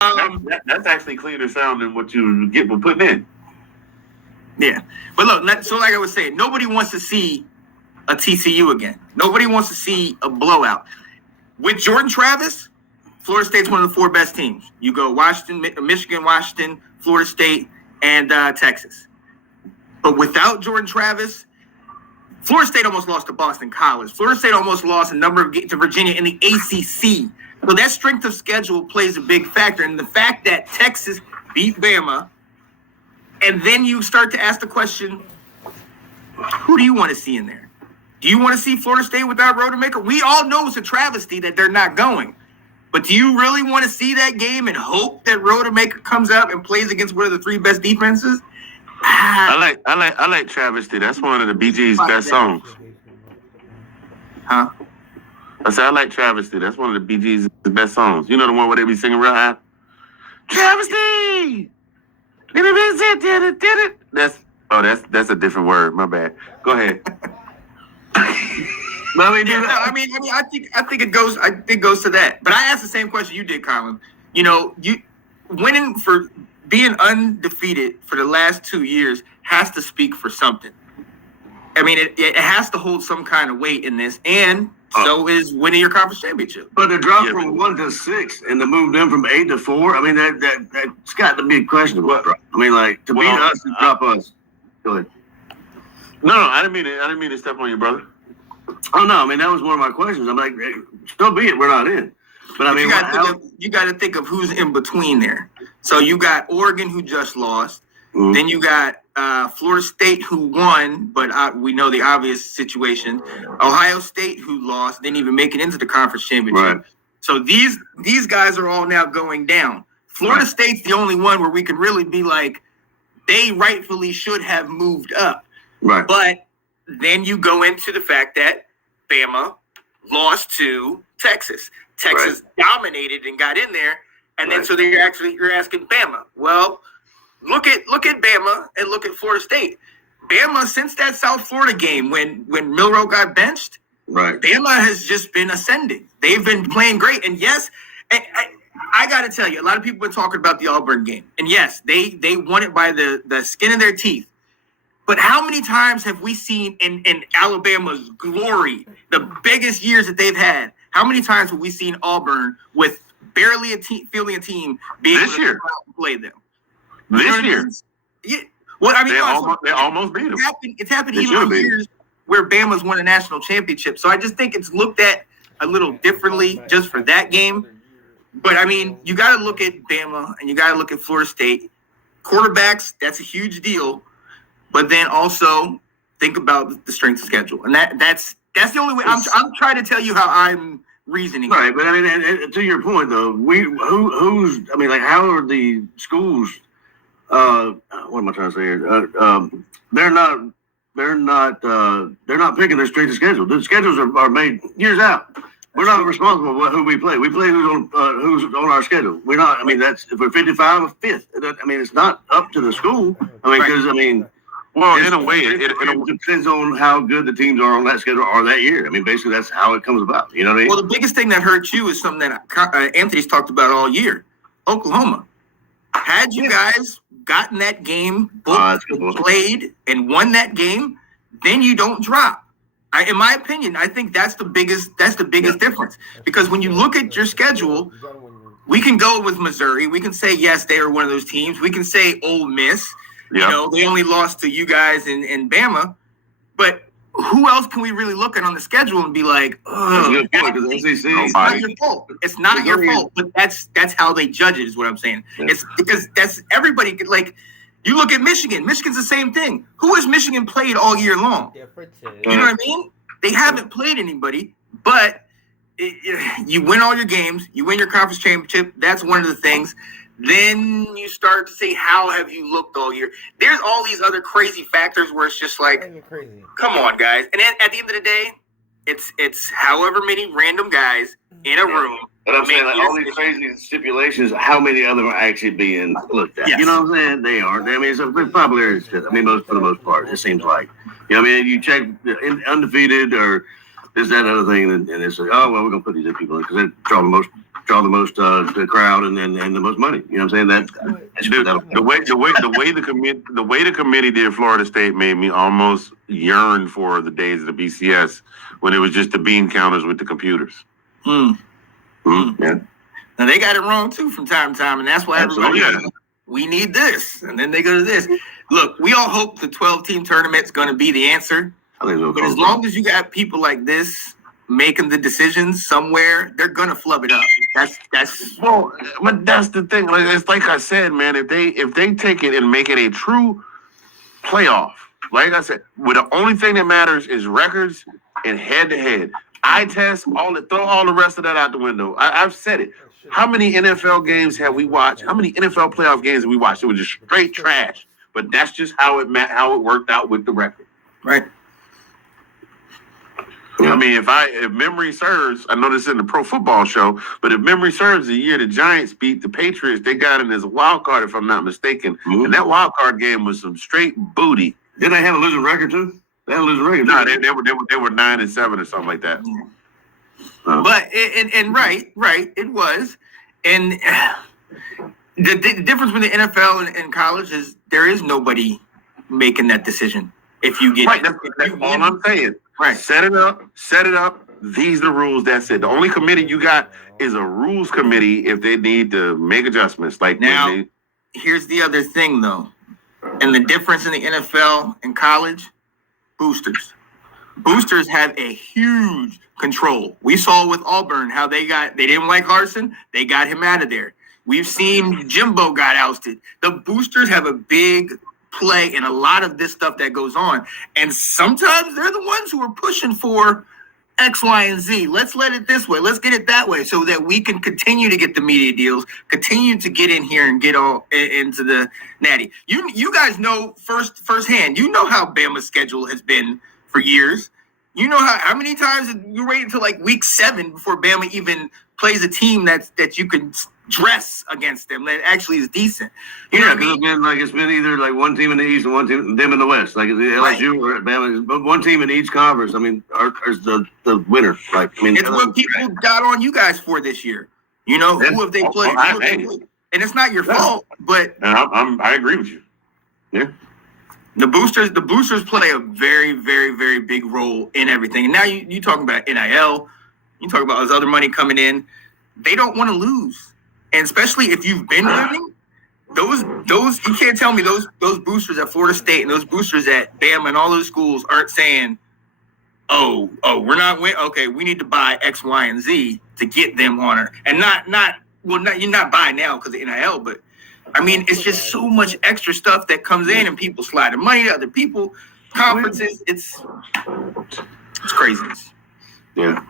That's actually cleaner sound than what you get for putting in. Yeah, but look, so like I was saying, nobody wants to see a TCU again. Nobody wants to see a blowout. With Jordan Travis, Florida State's one of the four best teams. You go Washington, Michigan, Washington, Florida State, and Texas. But without Jordan Travis, Florida State almost lost to Boston College. Florida State almost lost a number of games to Virginia in the ACC. So that strength of schedule plays a big factor. And the fact that Texas beat Bama, and then you start to ask the question, who do you want to see in there? Do you want to see Florida State without Rodemaker? We all know it's a travesty that they're not going. But do you really want to see that game and hope that Rodemaker comes out and plays against one of the three best defenses? I like Travesty. That's one of the BG's best songs. Huh? I said I like Travesty. That's one of the BG's best songs. You know the one where they be singing real high? Travesty! That's a different word. My bad. Go ahead. I think it goes to that. But I asked the same question you did, Colin. You know, you winning for being undefeated for the last 2 years has to speak for something. I mean, it has to hold some kind of weight in this, and so is winning your conference championship. But the drop from 1 to 6 and the move them from 8 to 4, I mean, that's got to be questionable. I mean, like, to beat us and drop us. Go ahead. No, I didn't mean to step on you, brother. Oh, no, I mean, that was one of my questions. I'm like, so be it, we're not in. But I mean, you got to think of who's in between there. So you got Oregon, who just lost. Mm-hmm. Then you got Florida State, who won, but we know the obvious situation. Ohio State, who lost, didn't even make it into the conference championship. Right. So these guys are all now going down. Florida State's the only one where we can really be like, they rightfully should have moved up. Right. But then you go into the fact that Bama lost to Texas. Texas dominated and got in there, and then so you're asking Bama. Well, look at Bama and look at Florida State. Bama, since that South Florida game when Milroe got benched, Bama has just been ascending. They've been playing great, and yes, I got to tell you, a lot of people have been talking about the Auburn game, and yes, they won it by the skin of their teeth. But how many times have we seen in Alabama's glory, the biggest years that they've had? How many times have we seen Auburn with barely fielding a team being able to play them? This year. Yeah. Well, I mean, they almost beat them. It's happened even in years where Bama's won a national championship. So I just think it's looked at a little differently just for that game. But, I mean, you got to look at Bama and you got to look at Florida State. Quarterbacks, that's a huge deal. But then also think about the strength of schedule. And that's the only way. I'm trying to tell you how I'm reasoning. Right, but I mean, and to your point though, how are the schools? What am I trying to say here? They're not picking their strength of schedule. The schedules are made years out. We're not responsible for who we play. We play who's on our schedule. We're not. I mean, that's if we're 55 or 5th. I mean, it's not up to the school. I mean, because well, in a way, it depends on how good the teams are on that schedule or that year. I mean, basically, that's how it comes about. You know what I mean? Well, the biggest thing that hurt you is something that Anthony's talked about all year. Oklahoma. Had you guys gotten that game played and won that game, then you don't drop. In my opinion, I think that's the biggest difference. Because when you look at your schedule, we can go with Missouri. We can say, yes, they are one of those teams. We can say Ole Miss. Yep. You know, they only lost to you guys in Bama. But who else can we really look at on the schedule and be like, oh, it's not your fault. It's not your fault. But that's how they judge it, is what I'm saying. Yeah. It's because that's everybody. Like, you look at Michigan. Michigan's the same thing. Who has Michigan played all year long? You know what I mean? They haven't played anybody, but you win all your games. You win your conference championship. That's one of the things. Then you start to say, how have you looked all year? There's all these other crazy factors where it's just like, come on, guys. And then at the end of the day, it's however many random guys in a room. But I'm saying, like, all these crazy stipulations, how many of them are actually being looked at? Yes. You know what I'm saying? They aren't. I mean, it's a popularity. I mean, for the most part, it seems like. You know what I mean? You check undefeated or this, that, other thing, and it's like, oh, well, we're going to put these people in because they draw the most draw the most the crowd and the most money. You know what I'm saying? The way the committee did Florida State made me almost yearn for the days of the BCS when it was just the bean counters with the computers. Yeah. Yeah. Now they got it wrong too from time to time, and that's why everybody Absolutely. we need this, and then they go to this. Look, we all hope the 12-team tournament's going to be the answer, I think but as long as you got people like this making the decisions somewhere, they're going to flub it up. That's Well, but that's the thing. Like, it's like I said, man. If they take it and make it a true playoff, like I said, where the only thing that matters is records and head to head. Eye test, throw all the rest of that out the window. I've said it. How many NFL games have we watched? How many NFL playoff games have we watched? It was just straight trash. But that's just how it worked out with the record. right. I mean, if memory serves, I know this isn't a pro football show, but if memory serves, the year the Giants beat the Patriots, they got in as a wild card, if I'm not mistaken. Mm-hmm. And that wild card game was some straight booty. Didn't they have a losing record too? They had a losing record. No, they were 9-7 or something like that. But right, it was, and the difference between the NFL and college is there is nobody making that decision. If you get Right, that's all I'm saying. right, Set it up. These are the rules. That's it. The only committee you got is a rules committee if they need to make adjustments. Like now, here's the other thing though, and the difference in the NFL and college: boosters. Boosters have a huge control. We saw with Auburn how they didn't like Harsin, they got him out of there. We've seen Jimbo got ousted. The boosters have a big play in a lot of this stuff that goes on. And sometimes they're the ones who are pushing for X, Y, and Z. Let's let it this way. Let's get it that way so that we can continue to get the media deals, continue to get in here and get all into the natty. You guys know firsthand, you know how Bama's schedule has been for years. You know how many times you wait until like week 7 before Bama even plays a team that you can dress against them that actually is decent. You know what I mean? It's been either like one team in the East and one team them in the West. Like the LSU or Bama, but one team in each conference. I mean, is the winner. Like I mean, it's what people got on you guys for this year. You know, who have they played? And it's not your fault, but I agree with you. Yeah. The boosters play a very, very, very big role in everything. And now you talking about NIL, you talk about this other money coming in. They don't want to lose. And especially if you've been winning, those you can't tell me those boosters at Florida State and those boosters at Bama and all those schools aren't saying, oh, we're not winning. Okay, we need to buy X, Y, and Z to get them on her. And you're not buying now because of NIL, but I mean, it's just so much extra stuff that comes in and people sliding money to other people, conferences. It's craziness. Yeah.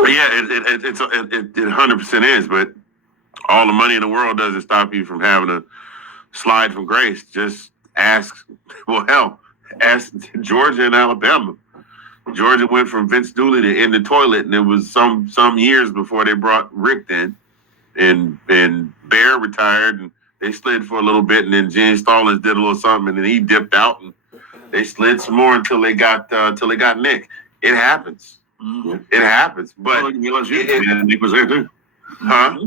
Yeah, it 100% is, but all the money in the world doesn't stop you from having a slide from grace. Just ask Georgia and Alabama. Georgia went from Vince Dooley to In the Toilet, and it was some years before they brought Rick in, and Bear retired, and they slid for a little bit, and then Gene Stallings did a little something, and then he dipped out, and they slid some more until they got Nick. It happens. Mm-hmm. It happens. But look at LSU. Nick was there too. Huh?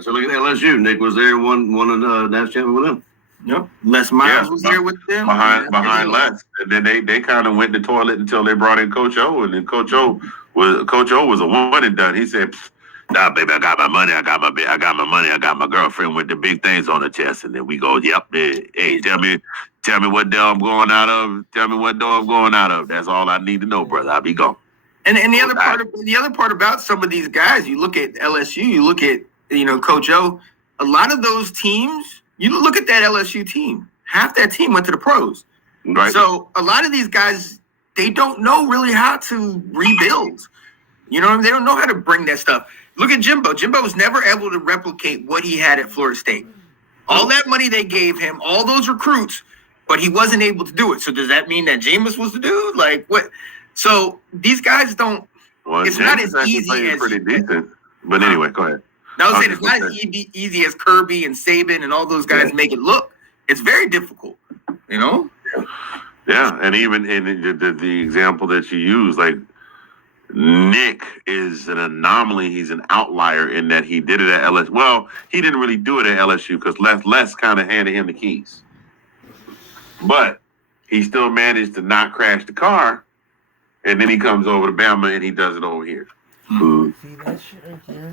So look at LSU. Nick was there, won a national championship with them. Yep. Les Miles was there with them. Behind Les. And then they kind of went to the toilet until they brought in Coach O, and then Coach O was a one and done. He said, "Nah, baby, I got my money. I got my money. I got my girlfriend with the big things on her chest." And then we go, "Yep, hey, tell me what door I'm going out of. Tell me what door I'm going out of. That's all I need to know, brother. I'll be gone." And the other part about some of these guys, you look at LSU, you look at Coach O. A lot of those teams, you look at that LSU team. Half that team went to the pros. Right. So a lot of these guys, they don't know really how to rebuild. You know what I mean? They don't know how to bring that stuff. Look at Jimbo. Jimbo was never able to replicate what he had at Florida State. All that money they gave him, all those recruits, but he wasn't able to do it. So does that mean that Jameis was the dude? Like what? So these guys don't. Well, it's not as easy as pretty decent. But anyway, go ahead. I was saying it's not as easy as Kirby and Saban and all those guys make it look. It's very difficult. You know. Yeah, and even in the example that you use, like Nick is an anomaly. He's an outlier in that he did it at LSU. Well, he didn't really do it at LSU because Les kind of handed him the keys. But he still managed to not crash the car, and then he comes over to Bama and he does it over here. See that shit right there?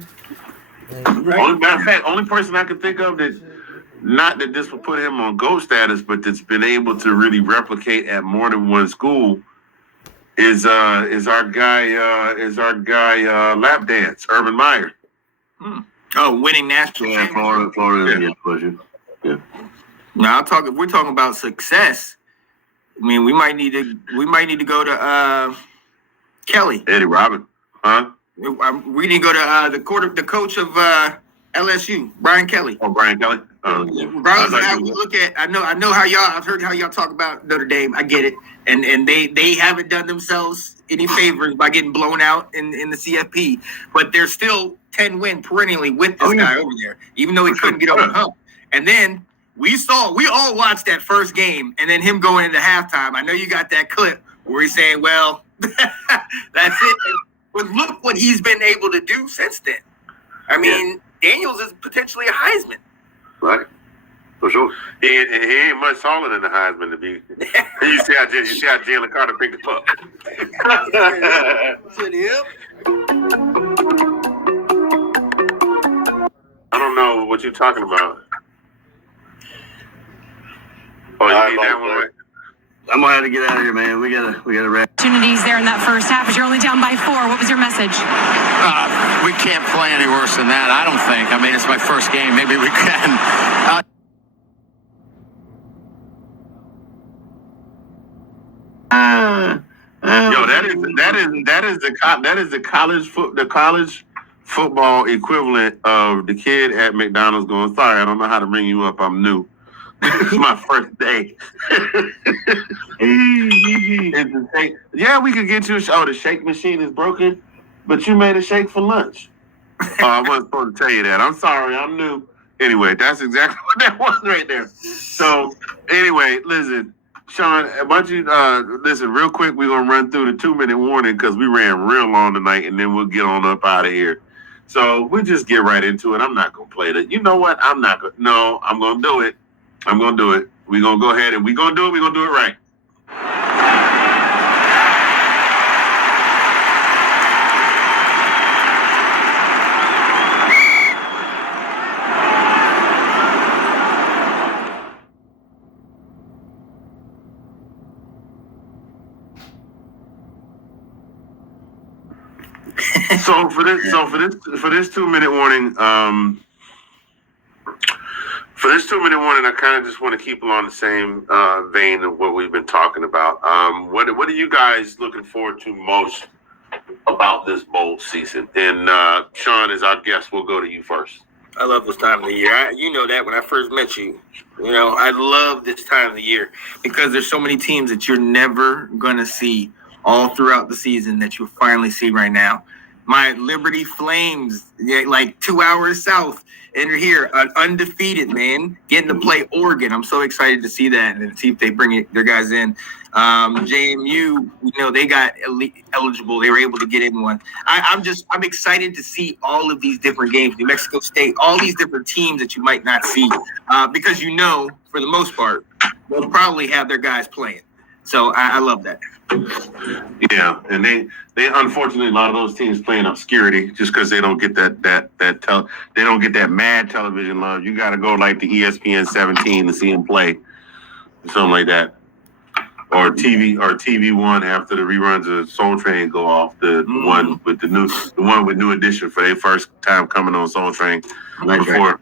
Only matter of fact, only person I can think of that, not that this will put him on GOAT status, but that's been able to really replicate at more than one school is our guy lap dance, Urban Meyer. Oh, winning national. Yeah, Florida. Yeah. Now if we're talking about success, I mean we might need to go to Kelly. Eddie Robin, huh? We need to go to the coach of LSU, Brian Kelly. Oh, Brian Kelly. Regardless of how we look at, I know how I've heard how y'all talk about Notre Dame. I get it, and they haven't done themselves any favors by getting blown out in the CFP, but they're still 10-win perennially with this guy over there, even though he couldn't get over the hump. And then we all watched that first game, and then him going into halftime. I know you got that clip where he's saying, "Well, that's it." But look what he's been able to do since then. I mean, Daniels is potentially a Heisman. Right. For sure. He ain't much taller than the Heisman to be. You see how Jalen Carter picked him up. I don't know what you're talking about. Oh, you need that one, right? I'm gonna have to get out of here, man. We gotta wrap. Opportunities there in that first half, but you're only down by 4. What was your message? We can't play any worse than that, I don't think. I mean, it's my first game. Maybe we can. Yo, that is the college football equivalent of the kid at McDonald's going, "Sorry, I don't know how to ring you up. I'm new. It's my first day." Yeah, we could get you the shake machine is broken, but you made a shake for lunch. I wasn't supposed to tell you that. I'm sorry, I'm new. Anyway, that's exactly what that was right there. So, anyway, listen, Sean, why don't you listen real quick? We're gonna run through the 2-minute warning because we ran real long tonight, and then we'll get on up out of here. So we'll just get right into it. I'm not gonna play that. You know what? I'm gonna do it. I'm going to do it. We're going to go ahead and we're going to do it. We're going to do it right. So for this 2-minute warning, I kind of just want to keep along the same vein of what we've been talking about. What are you guys looking forward to most about this bowl season? And Sean, as our guest, we'll go to you first. I love this time of the year. You know that when I first met you. You know, I love this time of the year because there's so many teams that you're never going to see all throughout the season that you'll finally see right now. My Liberty Flames, like 2 hours south, and they're here, undefeated, man, getting to play Oregon. I'm so excited to see that and see if they bring their guys in. JMU, you know, they got eligible. They were able to get in one. I'm excited to see all of these different games. New Mexico State, all these different teams that you might not see because for the most part, they'll probably have their guys playing. So I love that. Yeah, and they unfortunately a lot of those teams play in obscurity just because they don't get they don't get that mad television love. You got to go like the ESPN 17 to see them play, something like that, or TV One after the reruns of Soul Train go off. The one with New Edition for their first time coming on Soul Train before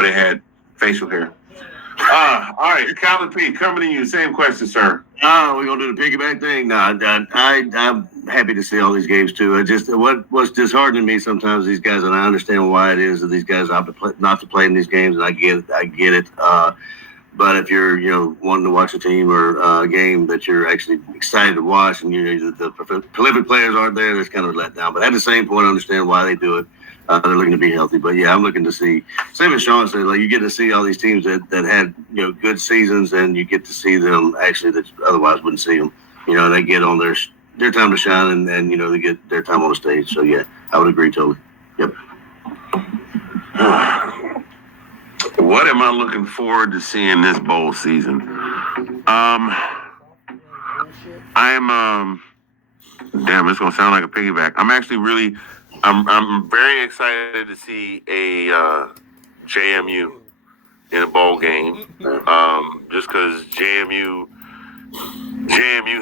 they had facial hair. All right, Colin P, coming to you. Same question, sir. Oh, we're gonna do the piggyback thing. No, I'm happy to see all these games too. What's disheartening me sometimes these guys, and I understand why it is that these guys opt not to play in these games, and I get it. But if you're wanting to watch a team or a game that you're actually excited to watch, and the prolific players aren't there, that's kind of a letdown. But at the same point, I understand why they do it. They're looking to be healthy, but yeah, I'm looking to see. Same as Sean said, like you get to see all these teams that had good seasons, and you get to see them actually that otherwise wouldn't see them. They get on their their time to shine, and you know, they get their time on the stage. So yeah, I would agree totally. Yep. What am I looking forward to seeing this bowl season? Damn, it's gonna sound like a piggyback. I'm very excited to see a JMU in a bowl game. Just because JMU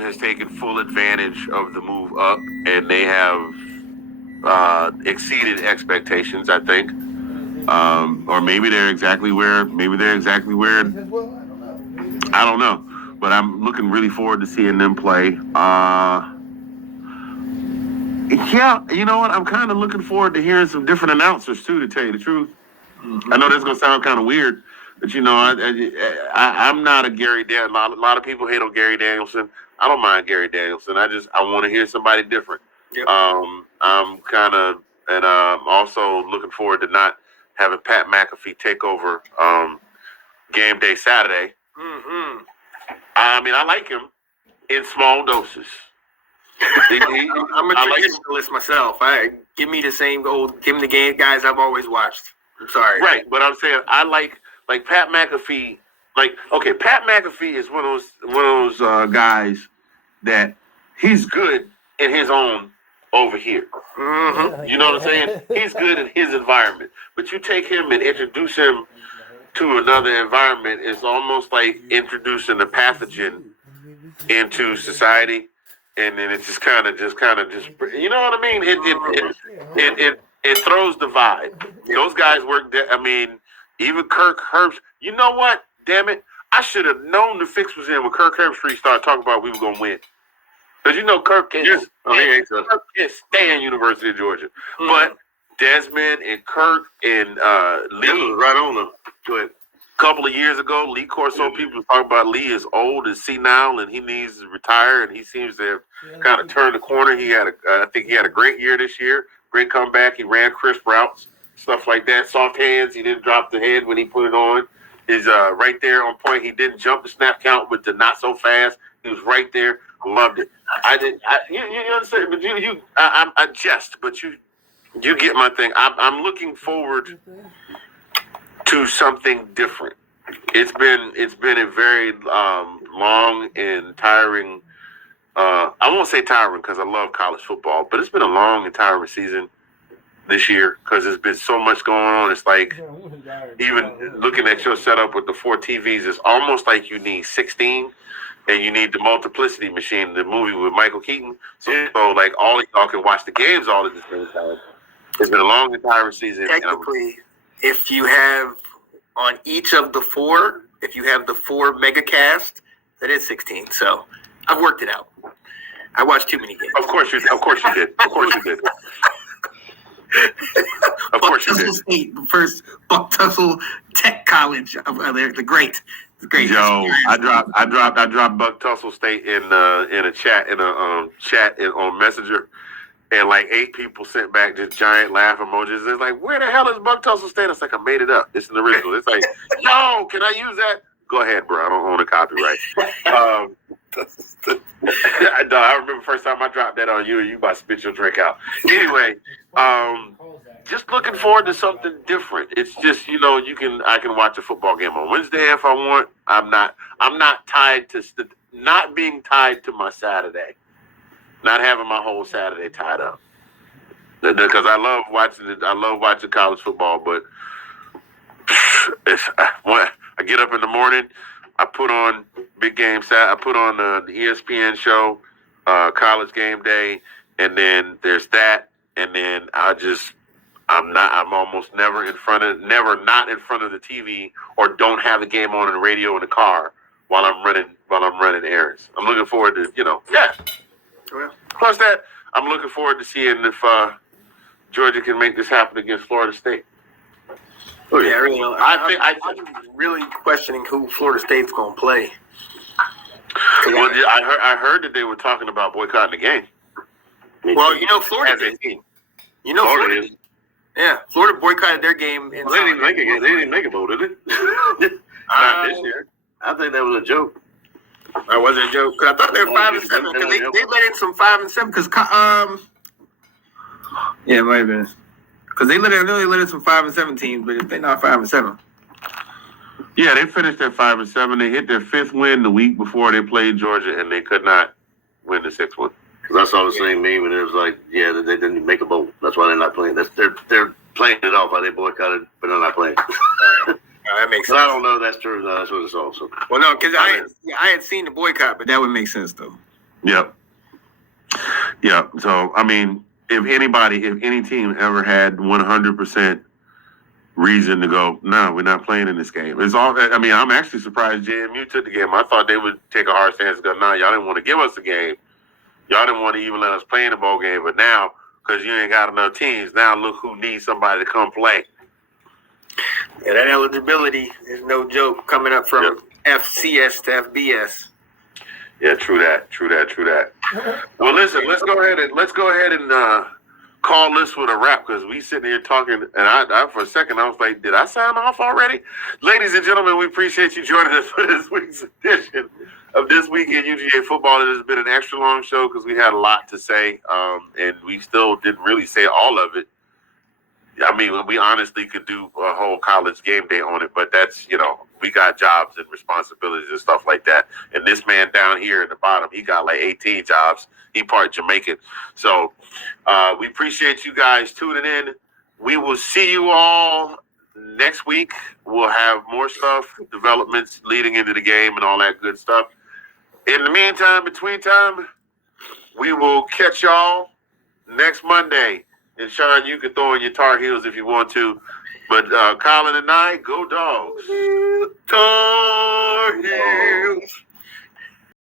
has taken full advantage of the move up, and they have exceeded expectations, I think. Or maybe they're exactly where. I don't know, but I'm looking really forward to seeing them play. Yeah, you know what? I'm kind of looking forward to hearing some different announcers too. To tell you the truth, I know this is gonna sound kind of weird, but you know, I'm not a Gary Danielson. A lot of people hate on Gary Danielson. I don't mind Gary Danielson. I want to hear somebody different. Yep. I'm kind of, and also looking forward to not having Pat McAfee take over game day Saturday. Mm-hmm. I mean, I like him in small doses. I'm a traditionalist myself. Give me the game guys I've always watched. I'm sorry. Right, but I'm saying I like Pat McAfee. Pat McAfee is one of those guys that he's good in his own over here. Mm-hmm. You know what I'm saying? He's good in his environment, but you take him and introduce him to another environment, it's almost like introducing a pathogen into society. And then it just kind of, you know what I mean? It throws the vibe. Those guys work. Even Kirk Herbstreit. You know what? Damn it! I should have known the fix was in when Kirk Herbstreit started talking about we were gonna win. Because you know Kirk can't stand University of Georgia, but Desmond and Kirk and Lee was right on them. Go ahead. Couple of years ago, Lee Corso, people were talking about Lee is old and senile and he needs to retire, and he seems to have kind of turned the corner. I think he had a great year this year. Great comeback. He ran crisp routes, stuff like that. Soft hands. He didn't drop the head when he put it on. He's right there on point. He didn't jump the snap count with the not so fast. He was right there. Loved it. You understand? But I jest, but you get my thing. I'm looking forward to something different. It's been a very long and tiring. I won't say tiring because I love college football, but it's been a long and tiring season this year because there's been so much going on. It's like even looking at your setup with the 4 TVs, it's almost like you need 16, and you need the multiplicity machine, the movie with Michael Keaton. So like all of y'all can watch the games all at the same time. It's been a long and tiring season. Technically, if you have on each of the 4, if you have the 4 mega cast, that is 16. So I've worked it out. I watched too many games. Of course you did. Of course you did. Of course you did. State, the first Buck Tussle Tech College of the great. Yo, I dropped Buck Tussle State in a chat on Messenger. And like 8 people sent back just giant laugh emojis. It's like, where the hell is Buck Tussle State? It's like, I made it up. It's an original. It's like, yo, can I use that? Go ahead, bro. I don't own a copyright. I remember first time I dropped that on you, and you about to spit your drink out. Anyway, just looking forward to something different. It's just, I can watch a football game on Wednesday if I want. I'm not tied to not being tied to my Saturday. Not having my whole Saturday tied up, because I love watching college football. But I get up in the morning, I put on big game I put on the ESPN show, College Game Day, and then there's that, and then I'm almost never not in front of the TV, or don't have the game on the radio in the car while I'm running errands. I'm looking forward to Plus that, I'm looking forward to seeing if Georgia can make this happen against Florida State. Oh yeah, I'm really questioning who Florida State's going to play. Well, I heard that they were talking about boycotting the game. Well, Florida did. Florida did. Yeah, Florida boycotted their game. They didn't make a game. They didn't make a vote, did it? Not this year. I think that was a joke. That wasn't a joke. Because I thought they were 5-7. Because they let in some 5-7. Because yeah, it might have been. Because I know they let in some 5-7 teams, but if they're not 5-7. Yeah, they finished at 5-7. They hit their 5th win the week before they played Georgia, and they could not win the 6th one. Because I saw the same meme, and it was like, yeah, they didn't make a bowl. That's why they're not playing. They're playing it off. How they boycotted, but they're not playing. That makes sense. But I don't know if that's true. No, that's what it's all. So. Well, no, because I had seen the boycott, but that would make sense, though. Yep. So, I mean, if any team ever had 100% reason to go, no, we're not playing in this game. It's all. I mean, I'm actually surprised JMU took the game. I thought they would take a hard stance and go, no, y'all didn't want to give us the game. Y'all didn't want to even let us play in the bowl game. But now, because you ain't got enough teams, now look who needs somebody to come play. Yeah, that eligibility is no joke coming up from FCS to FBS. Yeah, true that. Well, listen, let's go ahead and call this one a wrap because we sitting here talking, and I for a second I was like, did I sign off already? Ladies and gentlemen, we appreciate you joining us for this week's edition of This Week in UGA Football. It has been an extra long show because we had a lot to say, and we still didn't really say all of it. I mean, we honestly could do a whole college game day on it, but that's, we got jobs and responsibilities and stuff like that. And this man down here at the bottom, he got like 18 jobs. He part Jamaican. So we appreciate you guys tuning in. We will see you all next week. We'll have more stuff, developments leading into the game and all that good stuff. In the meantime, between time, we will catch y'all next Monday. And Sean, you can throw in your Tar Heels if you want to. But Colin and I, go Dogs. Tar Heels.